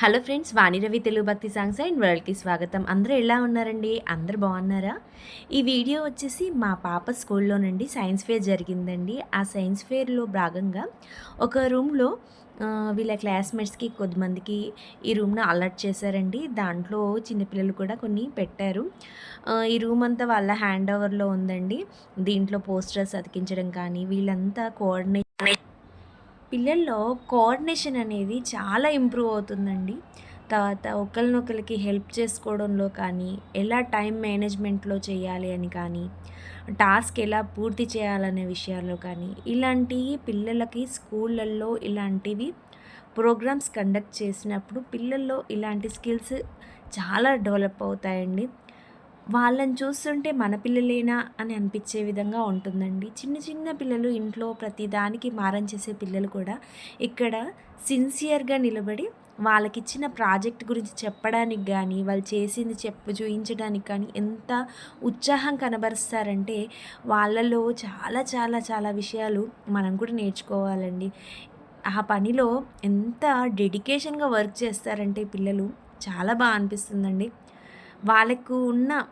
Hello friends, వాణి రవి తెలుగు భక్తి songs and వరల్డ్కి స్వాగతం. అందరూ ఎలా ఉన్నారండి? అందరూ బాగున్నారా? ఈ వీడియో వచ్చేసి మా పాప స్కూల్లోనండి సైన్స్ ఫేర్ జరిగిందండి. ఆ సైన్స్ ఫేర్లో భాగంగా ఒక రూమ్లో వీళ్ళ క్లాస్మేట్స్కి కొద్దిమందికి ఈ రూమ్ను అలర్ట్ చేశారండి. దాంట్లో చిన్నపిల్లలు కూడా కొన్ని పెట్టారు. ఈ రూమ్ అంతా వాళ్ళ హ్యాండ్ ఓవర్లో ఉందండి. దీంట్లో పోస్టర్స్ అతికించడం కానీ వీళ్ళంతా పిల్లల్లో కోఆర్డినేషన్ అనేది చాలా ఇంప్రూవ్ అవుతుందండి. తర్వాత ఒకరినొకరికి హెల్ప్ చేసుకోవడంలో కానీ, ఎలా టైం మేనేజ్మెంట్లో చేయాలి అని కానీ, టాస్క్ ఎలా పూర్తి చేయాలనే విషయాల్లో కానీ, ఇలాంటివి పిల్లలకి స్కూళ్ళల్లో ఇలాంటివి ప్రోగ్రామ్స్ కండక్ట్ చేసినప్పుడు పిల్లల్లో ఇలాంటి స్కిల్స్ చాలా డెవలప్ అవుతాయండి. వాళ్ళని చూస్తుంటే మన పిల్లలేనా అని అనిపించే విధంగా ఉంటుందండి. చిన్న చిన్న పిల్లలు ఇంట్లో ప్రతిదానికి మారం చేసే పిల్లలు కూడా ఇక్కడ సిన్సియర్గా నిలబడి వాళ్ళకిచ్చిన ప్రాజెక్ట్ గురించి చెప్పడానికి కానీ, వాళ్ళు చేసింది చూపించడానికి కానీ ఎంత ఉత్సాహం కనబరుస్తారంటే వాళ్ళలో చాలా చాలా చాలా విషయాలు మనం కూడా నేర్చుకోవాలండి. ఆ పనిలో ఎంత డెడికేషన్గా వర్క్ చేస్తారంటే పిల్లలు చాలా బాగా అనిపిస్తుందండి. వాళ్ళకు ఉన్న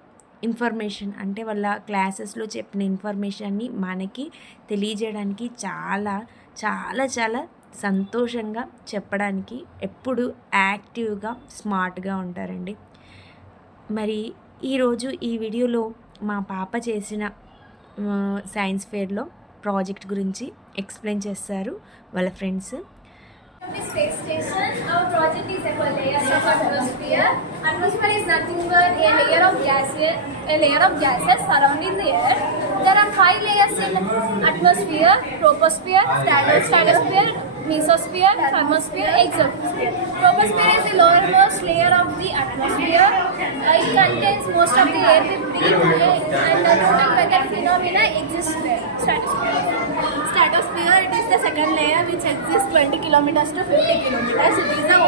ఇన్ఫర్మేషన్ అంటే వాళ్ళ క్లాసెస్లో చెప్పిన ఇన్ఫర్మేషన్ని మనకి తెలియజేయడానికి చాలా చాలా చాలా సంతోషంగా చెప్పడానికి ఎప్పుడు యాక్టివ్గా స్మార్ట్గా ఉంటారండి. మరి ఈరోజు ఈ వీడియోలో మా పాప చేసిన సైన్స్ ఫేర్లో ప్రాజెక్ట్ గురించి ఎక్స్ప్లెయిన్ చేస్తారు వాళ్ళ friends. The space station, our project is a layer of atmosphere. Atmosphere is nothing but a layer of gases surrounding the Earth. There are 5 layers in atmosphere: troposphere, stratosphere, mesosphere, thermosphere, exosphere. Troposphere is the lowermost layer of the atmosphere. It contains most of the air we breathe, and the total weather phenomena exist there. Stratosphere, it is the second layer which exists 20 kilometers to 50 kilometers. It is the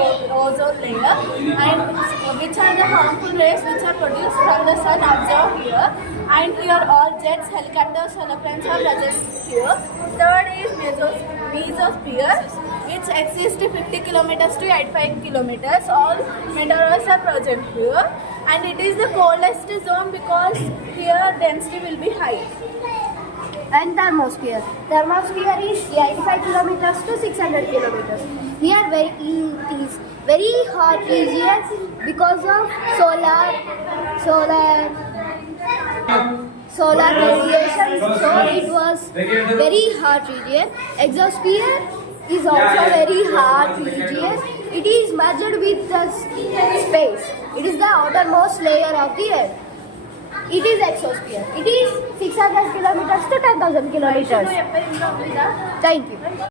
ozone layer, and which are the harmful rays which are produced from the sun observed here. And here all jets, helicopters, aeroplanes are present here. Third is mesosphere, which exists 50 kilometers to 85 kilometers. All meteors are present here, and it is the coldest zone because here density will be high. And thermosphere. Thermosphere is 85 kilometers to 600 kilometers. Here it is very hot region because of solar radiation. So it was very hot region. Exosphere is also very hot region. It is merged with the space. It is the outermost layer of the Earth. It is exosphere. It is 600 kilometers to 10,000 kilometers. Thank you.